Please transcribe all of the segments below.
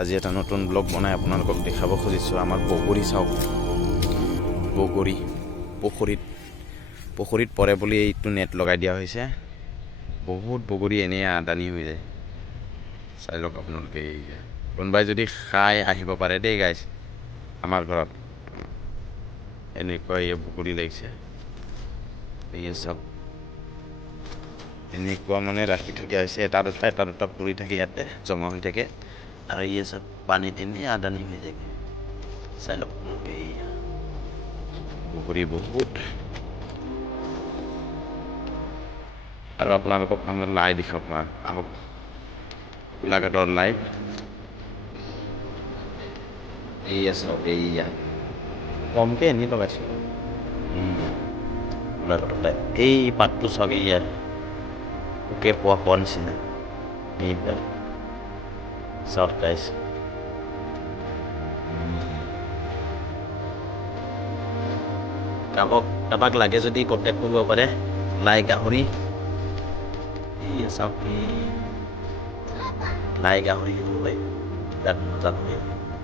আজি এটা নতুন ব্লগ বনাই আপোনালোকক দেখাব খুজিছোঁ। আমাৰ বগৰী চাওক, বগৰী পুখুৰীত পৰে বুলি এইটো নেট লগাই দিয়া হৈছে। বহুত বগৰী এনেই আদানি হৈ যায়। চাই লওক আপোনালোকে। কোনোবাই যদি খাই আহিব পাৰে দেই গাইছ, আমাৰ ঘৰত এনেকুৱা বগৰী লাগিছে। এই চাওক, এনেকুৱা মানে ৰাখি থৈ হৈছে। এটা দুটা পৰি থাকে, ইয়াতে জমা হৈ থাকে। আৰু এই চব পানীত এনেই আদানি হৈ যায়। চাই লওক বগৰী বহুত। আৰু আপোনালোকক আমাৰ লাই দেখাওক, আহক গোলাঘাটৰ লাই। এইয়া চাওক, এইয়া কমকৈ এনেই লগাইছোঁ। গোলাঘাটৰ লাই, এই পাতটো চাওক, এইয়া পোকে পোৱা নিচিনা। এইবিলাক চাওক গাইছ, কাৰোবাক লাগে যদি কণ্টেক্ট কৰিব পাৰে। লাই গাহৰি, চাওক লাই গাহৰি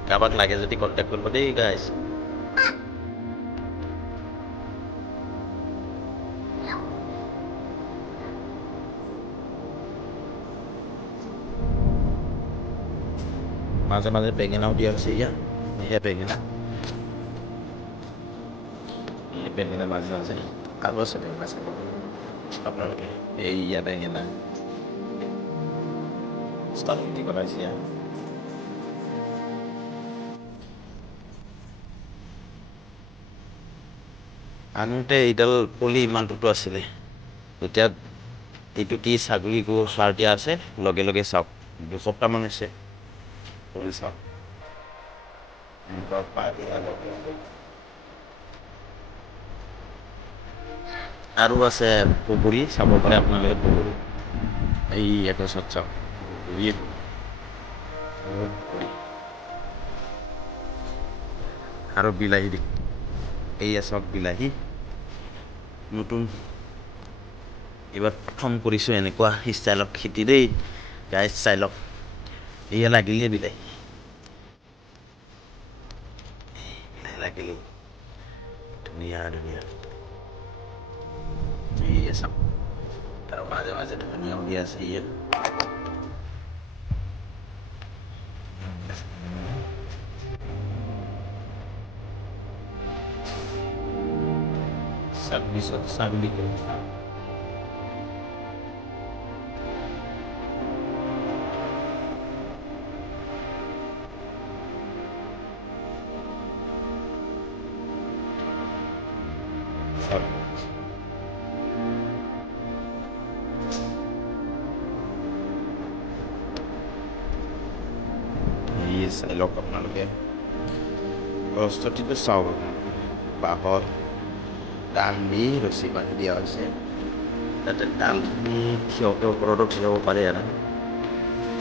কাৰোবাক লাগে যদি কণ্টেক্ট কৰিব দেই গাইছ। মাজে মাজে বেঙেনাও দিয়া হৈছে। এয়া বেঙেনা মাজে মাজে আৰু আছে বেঙেনা চাব আপোনালোকে। এইয়া বেঙেনা খেতি বনাইছে। আনোতে এইডাল পুলি ইমানটোতো আছিলে, এতিয়া এইটো কি ছাগলী গৰু সাৰ দিয়া আছে। লগে লগে চাওক, দুসপ্তাহমান হৈছে। চাওক আৰু আছে বগৰী, চাব পাৰে আপোনালোকে বগৰী। এই গছত চাওক বগৰী, আৰু বিলাহী দি, এইয়া চাওক বিলাহী নতুন। এইবাৰ প্ৰথম কৰিছোঁ এনেকুৱা ষ্টাইলত খেতি দেই গাইছ। চাই লওক, এয়া লাগিলে বিলাহী লাগিলে ধুনীয়া ধুনীয়া। এইয়া চাওক, আৰু মাজে মাজে ধুনীয়া উলি আছে। ইয়াত ছাগলী চাই লওক আপোনালোকে। প্ৰস্তুতিটো চাওক, বাঁহৰ ডাল দি ৰছী বান্ধি দিয়া হৈছে। তাতে ডালখিনি ওপৰতো থিয় হ'ব পাৰে আৰু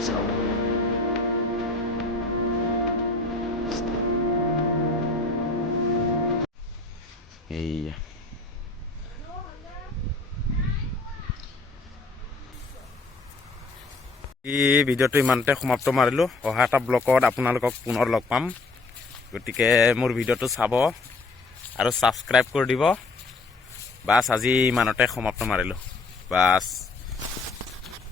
চাওক। এইয়া এই ভিডিঅ'টো ইমানতে সমাপ্ত মাৰিলোঁ। অহা এটা ব্লগত আপোনালোকক পুনৰ লগ পাম। গতিকে মোৰ ভিডিঅ'টো চাব আৰু ছাবস্ক্ৰাইব কৰি দিব। বাছ আজি ইমানতে সমাপ্ত মাৰিলোঁ। বাছ।